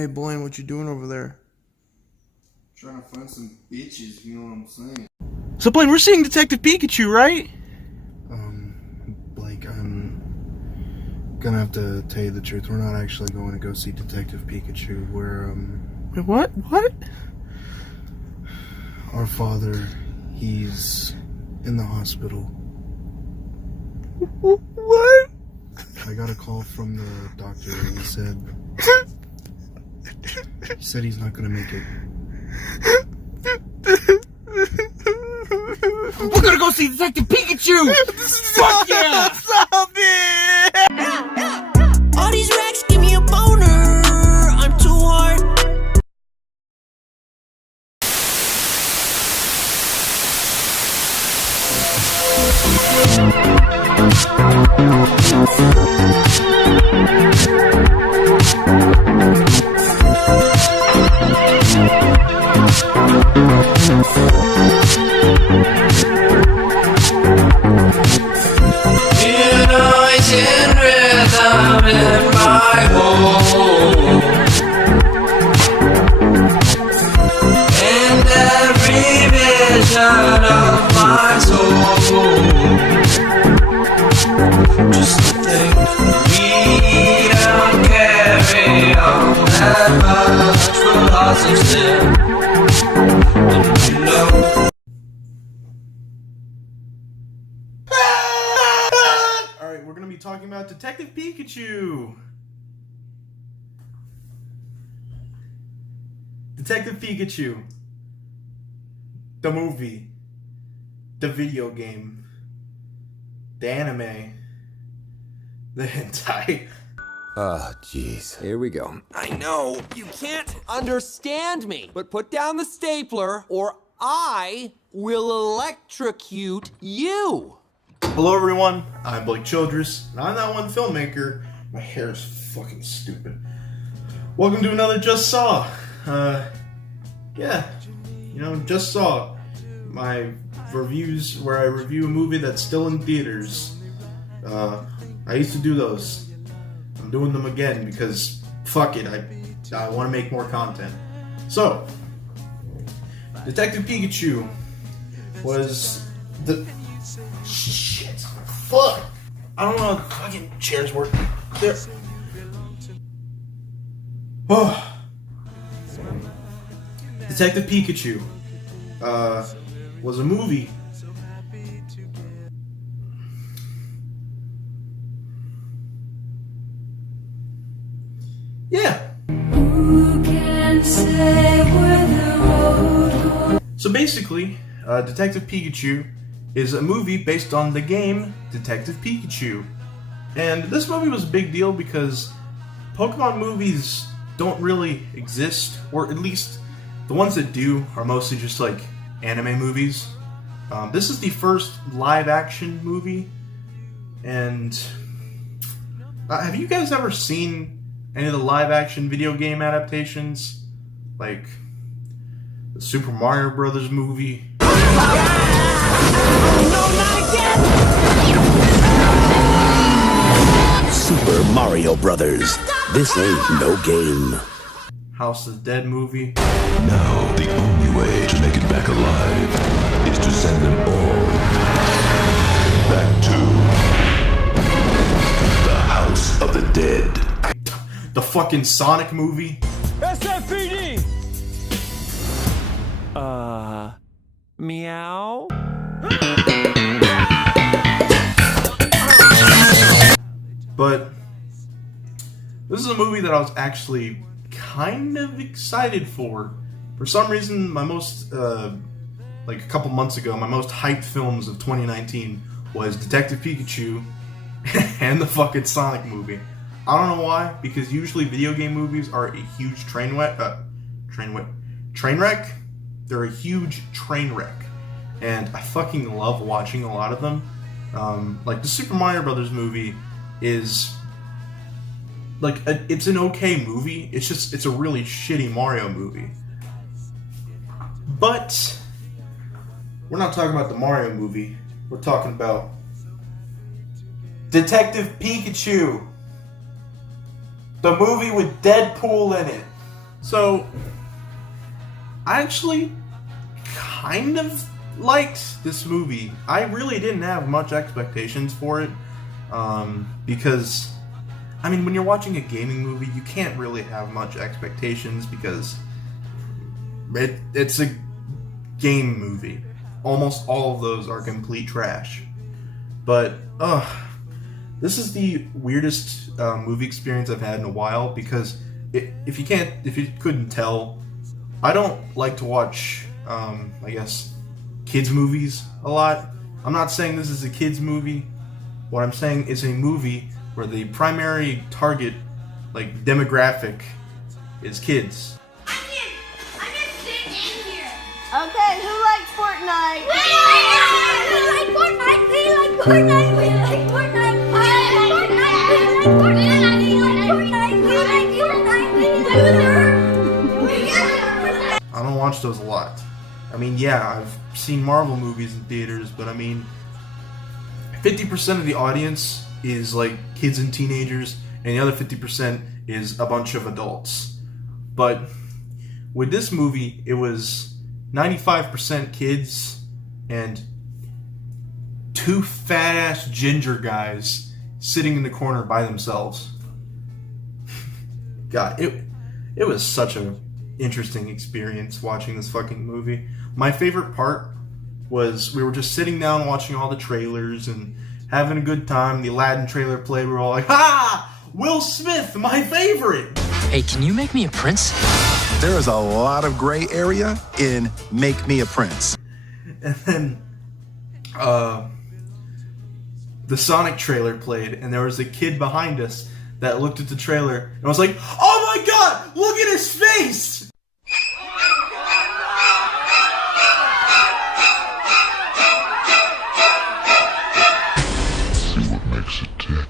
Hey Blaine, what you doing over there? Trying to find some bitches, you know what I'm saying? So Blaine, we're seeing Detective Pikachu, right? Blake, I'm gonna have to tell you the truth. We're not actually going to go see Detective Pikachu. Wait, what? What? Our father, he's in the hospital. What? I got a call from the doctor and he said he's not gonna make it. We're gonna go see Detective Pikachu! Fuck yeah! Stop it! All these racks give me a boner. I'm too hard. Uniting rhythm in my home, and every vision of my soul. Just to think we don't carry on that much philosophy, and you know. Alright, we're gonna be talking about Detective Pikachu. Detective Pikachu. The movie. The video game. The anime. The hentai. Oh, jeez. Here we go. I know you can't understand me, but put down the stapler or I will electrocute you. Hello everyone, I'm Blake Childress, and I'm that one filmmaker. My hair is fucking stupid. Welcome to another Just Saw. Just Saw. My reviews where I review a movie that's still in theaters. I used to do those. I'm doing them again because fuck it, I want to make more content. So, Detective Pikachu was the... Shit. Fuck. I don't know how the fucking chairs work. There. Oh. Detective Pikachu was a movie. Yeah. Who can say where the road goes? So basically, Detective Pikachu is a movie based on the game Detective Pikachu. And this movie was a big deal because Pokemon movies don't really exist, or at least the ones that do are mostly just like anime movies. This is the first live action movie, and have you guys ever seen any of the live action video game adaptations? Like the Super Mario Brothers movie? Super Mario Brothers. This ain't no game. House of the Dead movie. Now, the only way to make it back alive is to send them all back to the House of the Dead. The fucking Sonic movie. SFPD! Meow? But this is a movie that I was actually kind of excited for. For some reason, my most, like a couple months ago, my most hyped films of 2019 was Detective Pikachu and the fucking Sonic movie. I don't know why, because usually video game movies are a huge train wreck. They're a huge train wreck. And I fucking love watching a lot of them. Like the Super Mario Brothers movie is like it's an okay movie. It's a really shitty Mario movie. But we're not talking about the Mario movie. We're talking about Detective Pikachu, the movie with Deadpool in it. So, I actually kind of liked this movie. I really didn't have much expectations for it, because, I mean, when you're watching a gaming movie, you can't really have much expectations because it's a game movie. Almost all of those are complete trash. But, this is the weirdest movie experience I've had in a while because if you couldn't tell, I don't like to watch, I guess, kids movies a lot. I'm not saying this is a kids movie. What I'm saying is a movie where the primary target, like, demographic is kids. I'm gonna sit in here. Okay, who likes Fortnite? We like Fortnite. We like Fortnite. We like Fortnite. We like Fortnite. We like Fortnite. We like Fortnite. We like Fortnite. I don't watch those a lot. I mean, yeah, I've seen Marvel movies in theaters, but I mean, 50% of the audience is like kids and teenagers, and the other 50% is a bunch of adults. But with this movie, it was 95% kids and two fat-ass ginger guys sitting in the corner by themselves. God, it was such a interesting experience watching this fucking movie. My favorite part was we were just sitting down watching all the trailers and having a good time. The Aladdin trailer played. We were all like, "Ha! Will Smith, my favorite!" Hey, can you make me a prince? There is a lot of gray area in Make Me a Prince. And then the Sonic trailer played, and there was a kid behind us that looked at the trailer and was like, "Oh my god, look at his face!" See what makes it tick.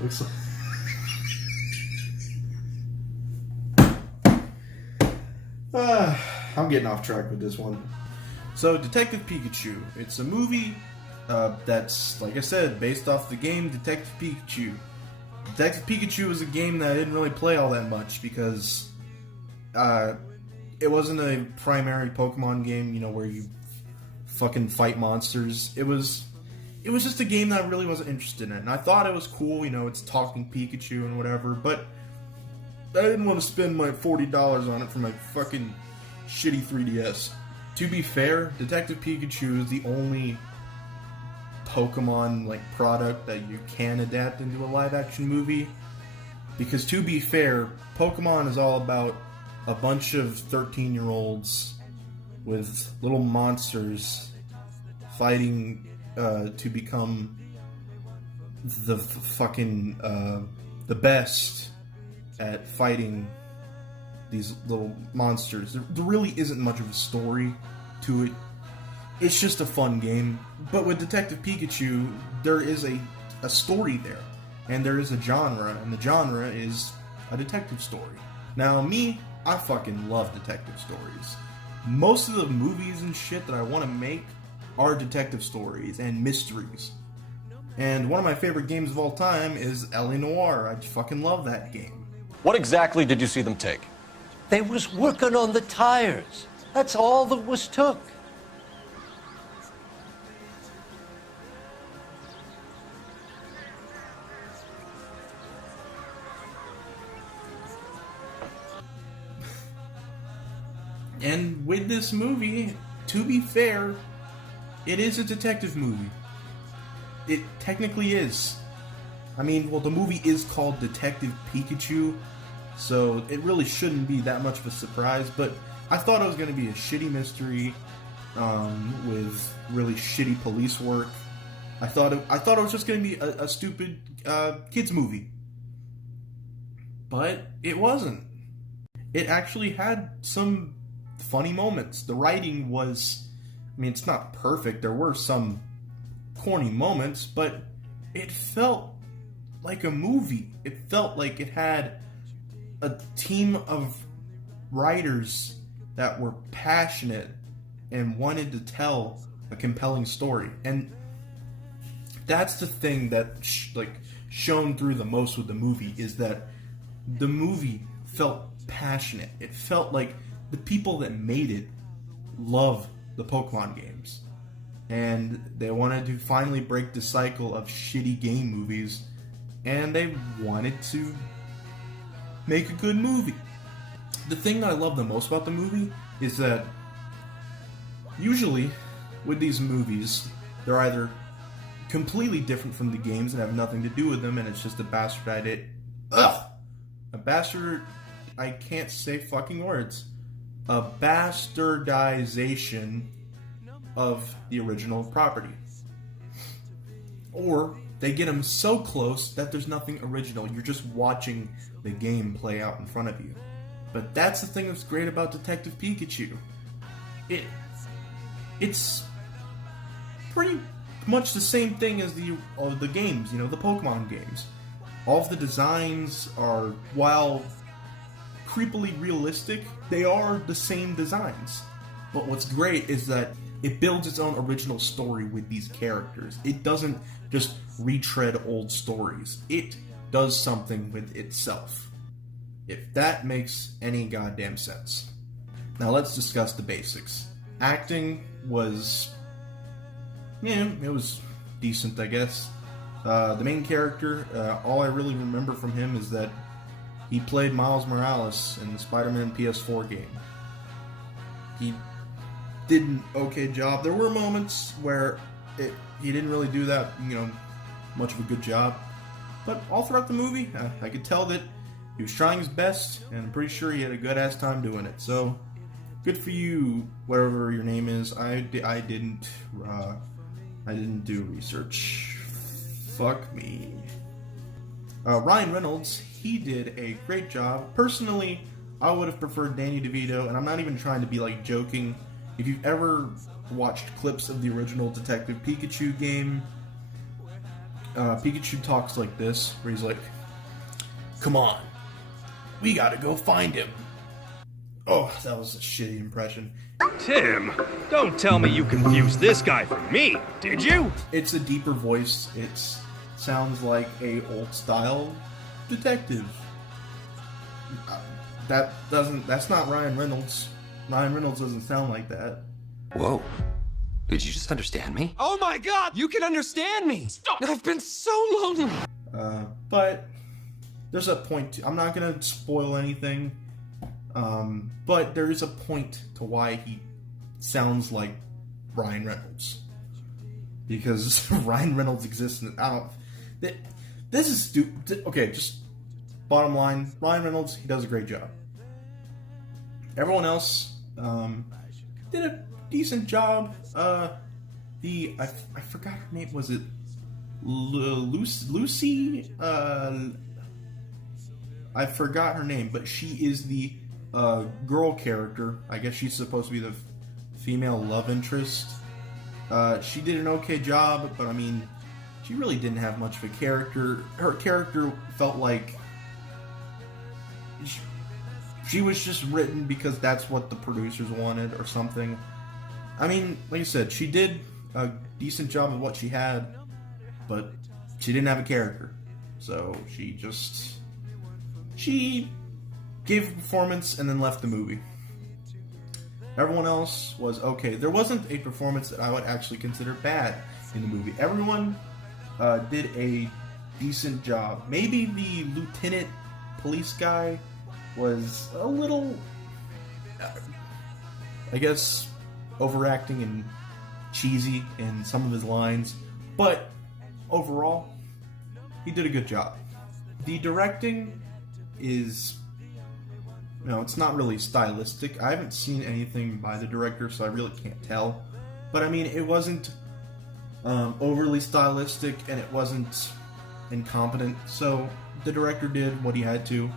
Looks like... I'm getting off track with this one. So, Detective Pikachu. It's a movie that's, like I said, based off the game Detective Pikachu. Detective Pikachu is a game that I didn't really play all that much because it wasn't a primary Pokemon game, you know, where you fucking fight monsters. It was just a game that I really wasn't interested in. And I thought it was cool, you know, it's talking Pikachu and whatever, but I didn't want to spend my $40 on it for my fucking shitty 3DS. To be fair, Detective Pikachu is the only Pokemon, like, product that you can adapt into a live-action movie. Because, to be fair, Pokemon is all about a bunch of 13-year-olds with little monsters fighting to become the fucking the best at fighting these little monsters. There really isn't much of a story to it. It's just a fun game. But with Detective Pikachu, there is a story there. And there is a genre, and the genre is a detective story. Now, me, I fucking love detective stories. Most of the movies and shit that I want to make are detective stories and mysteries. And one of my favorite games of all time is L.A. Noire. I fucking love that game. What exactly did you see them take? They was working on the tires. That's all that was took. And with this movie, to be fair, it is a detective movie. It technically is. I mean, well, the movie is called Detective Pikachu, so it really shouldn't be that much of a surprise, but I thought it was going to be a shitty mystery with really shitty police work. I thought it was just going to be a stupid kids movie. But it wasn't. It actually had some funny moments. The writing was, I mean, it's not perfect. There were some corny moments, but it felt like a movie. It felt like it had a team of writers that were passionate and wanted to tell a compelling story. And that's the thing that shone through the most with the movie, is that the movie felt passionate. It felt like the people that made it love the Pokemon games, and they wanted to finally break the cycle of shitty game movies, and they wanted to make a good movie. The thing that I love the most about the movie is that usually with these movies, they're either completely different from the games and have nothing to do with them, and it's just a bastardized... I can't say fucking words. A bastardization of the original property. Or they get them so close that there's nothing original. You're just watching the game play out in front of you. But that's the thing that's great about Detective Pikachu. It's pretty much the same thing as the games, the Pokemon games. All of the designs are, while creepily realistic, they are the same designs. But what's great is that it builds its own original story with these characters. It doesn't just retread old stories. It does something with itself. If that makes any goddamn sense. Now let's discuss the basics. Acting was... it was decent, I guess. The main character, all I really remember from him is that he played Miles Morales in the Spider-Man PS4 game. He did an okay job. There were moments where he didn't really do that, much of a good job. But all throughout the movie, I could tell that he was trying his best, and I'm pretty sure he had a good ass time doing it. So, good for you, whatever your name is. I didn't do research. Fuck me. Ryan Reynolds, he did a great job. Personally, I would have preferred Danny DeVito, and I'm not even trying to be joking. If you've ever watched clips of the original Detective Pikachu game, Pikachu talks like this, where he's like, "Come on, we gotta go find him." Oh, that was a shitty impression. Tim, don't tell me you confused this guy for me, did you? It's a deeper voice. It sounds like a old style detective. That's not Ryan Reynolds. Ryan Reynolds doesn't sound like that. Whoa. Did you just understand me? Oh my god, you can understand me! Stop! I've been so lonely! But there's a point I'm not gonna spoil anything. But there is a point to why he sounds like Ryan Reynolds. Because Ryan Reynolds exists in this is stupid. Okay, just bottom line, Ryan Reynolds, he does a great job. Everyone else did a decent job. I forgot her name. Was it Lucy? I forgot her name, but she is the girl character. I guess she's supposed to be the female love interest. She did an okay job, but I mean, she really didn't have much of a character. Her character felt like she was just written because that's what the producers wanted or something. I mean, like I said, she did a decent job of what she had, but she didn't have a character. So she gave a performance and then left the movie. Everyone else was okay. There wasn't a performance that I would actually consider bad in the movie. Everyone did a decent job. Maybe the lieutenant police guy was a little, I guess, overacting and cheesy in some of his lines, but overall, he did a good job. The directing is, it's not really stylistic. I haven't seen anything by the director, so I really can't tell. But I mean, it wasn't overly stylistic, and it wasn't incompetent, so the director did what he had to.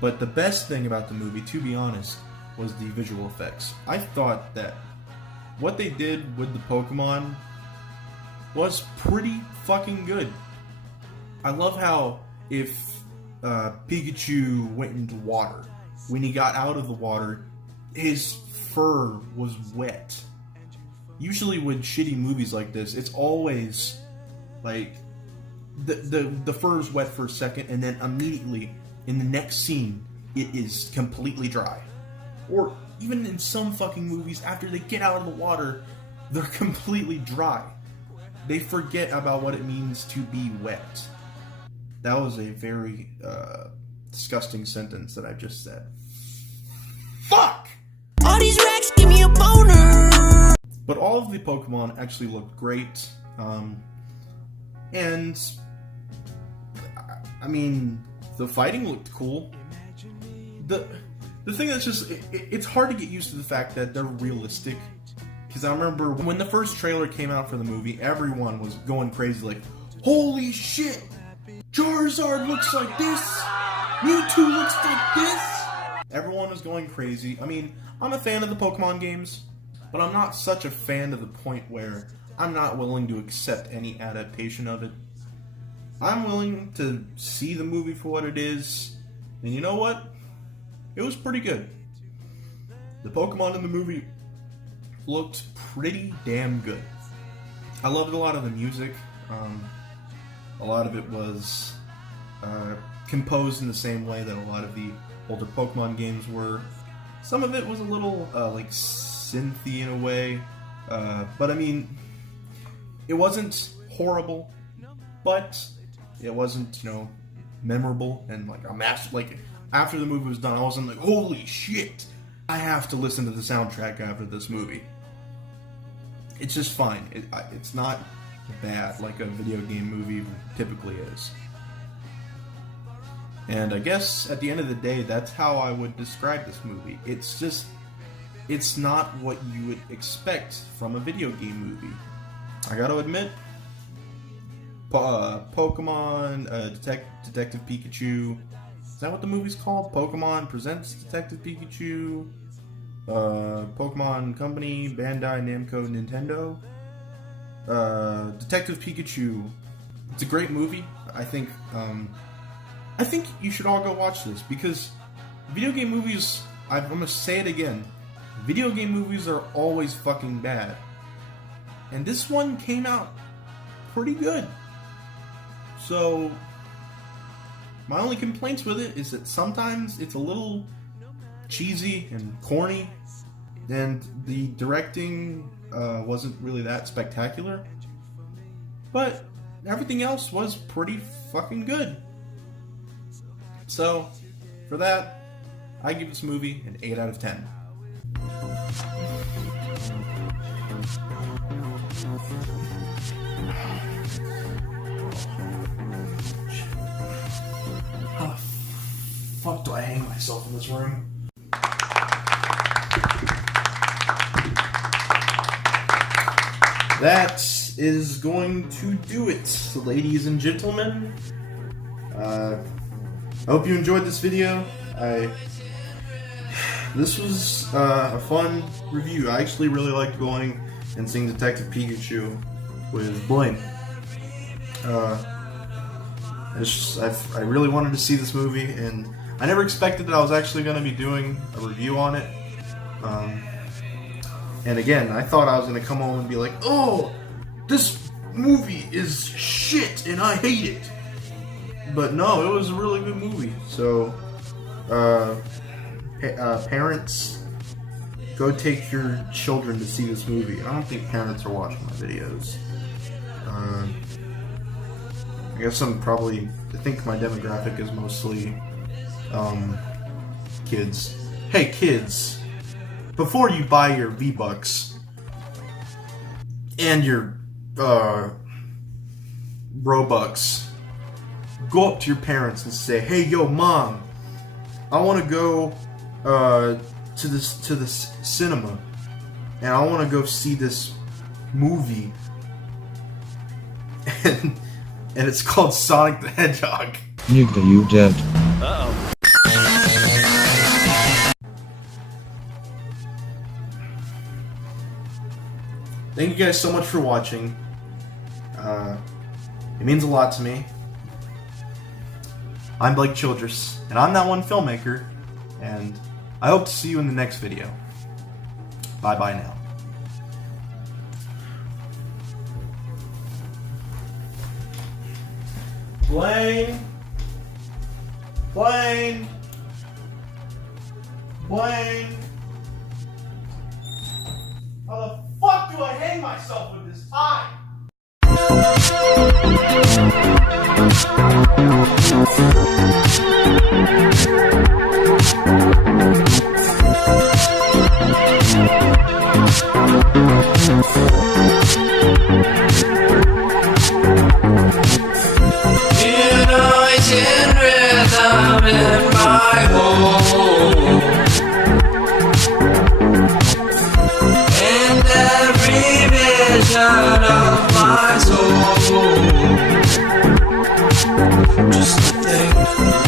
But the best thing about the movie, to be honest, was the visual effects. I thought that what they did with the Pokemon was pretty fucking good. I love how if Pikachu went into water, when he got out of the water, his fur was wet. usually with shitty movies like this, it's always like the fur is wet for a second, and then immediately in the next scene it is completely dry. Or even in some fucking movies, after they get out of the water, they're completely dry. They forget about what it means to be wet. That was a very disgusting sentence that I just said. Fuck! All these racks give me a boner. But all of the Pokemon actually looked great. And I mean, the fighting looked cool. The thing that's just, it's hard to get used to the fact that they're realistic. Because I remember when the first trailer came out for the movie, everyone was going crazy like, holy shit! Charizard looks like this! Mewtwo looks like this! Everyone was going crazy. I mean, I'm a fan of the Pokemon games, but I'm not such a fan to the point where I'm not willing to accept any adaptation of it. I'm willing to see the movie for what it is, and you know what? It was pretty good. The Pokemon in the movie looked pretty damn good. I loved a lot of the music. A lot of it was composed in the same way that a lot of the older Pokemon games were. Some of it was a little like synthy in a way, but I mean, it wasn't horrible, but it wasn't, you know, memorable and like a master. Like after the movie was done, I wasn't like, holy shit, I have to listen to the soundtrack after this movie. It's just fine. It's not bad like a video game movie typically is. And I guess at the end of the day, that's how I would describe this movie. It's just, it's not what you would expect from a video game movie. I gotta admit, Pokemon, Detective Pikachu, is that what the movie's called? Pokemon Presents Detective Pikachu, Pokemon Company, Bandai Namco, Nintendo. Detective Pikachu, it's a great movie. I think you should all go watch this, because video game movies, I'm gonna say it again, video game movies are always fucking bad. And this one came out pretty good. So, my only complaints with it is that sometimes it's a little cheesy and corny, and the directing wasn't really that spectacular. But everything else was pretty fucking good. So, for that, I give this movie an 8 out of 10. How the fuck do I hang myself in this room? That is going to do it, ladies and gentlemen. I hope you enjoyed this video. This was a fun review. I actually really liked going and seeing Detective Pikachu with Blaine. I really wanted to see this movie, and I never expected that I was actually going to be doing a review on it. And again, I thought I was going to come home and be like, oh, this movie is shit and I hate it. But no, it was a really good movie. So, parents, go take your children to see this movie. I don't think parents are watching my videos. I guess I think my demographic is mostly kids. Hey kids, before you buy your V-Bucks and your Robux, go up to your parents and say, hey yo mom, I want to go to the cinema, and I want to go see this movie, and it's called Sonic the Hedgehog. Nigga, you dead. Uh-oh. Thank you guys so much for watching. It means a lot to me. I'm Blake Childress, and I'm That One Filmmaker, and I hope to see you in the next video. Bye-bye now. Blaine. Blaine. Blaine. How the fuck do I hang myself with this tie? United rhythm in my home, and every vision of my soul. Just a thing.